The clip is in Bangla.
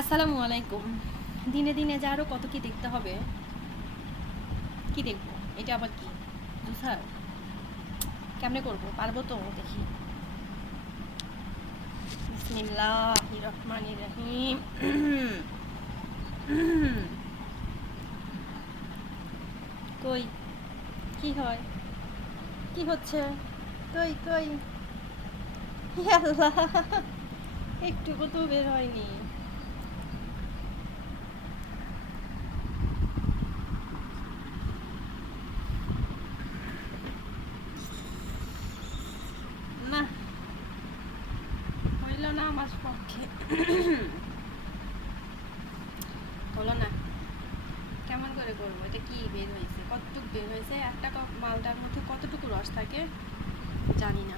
আসসালামু আলাইকুম। দিনে দিনে যে আরও কত কি দেখতে হবে। কি দেখবো? এটা আবার কি জুসার? কেমনে করবো? পারবো তো? দেখি। বিসমিল্লাহির রহমানির রহিম। কই কি হয়? কি হচ্ছে? কই কই? হে আল্লাহ, একটুকু তো বের হয়নি। না, হইল না আমার পক্ষে। হলো না। কেমন করে করবো? এটা কি বের হয়েছে? কতটুকু বের হয়েছে? একটা মালটার মধ্যে কতটুকু রস থাকে জানি না।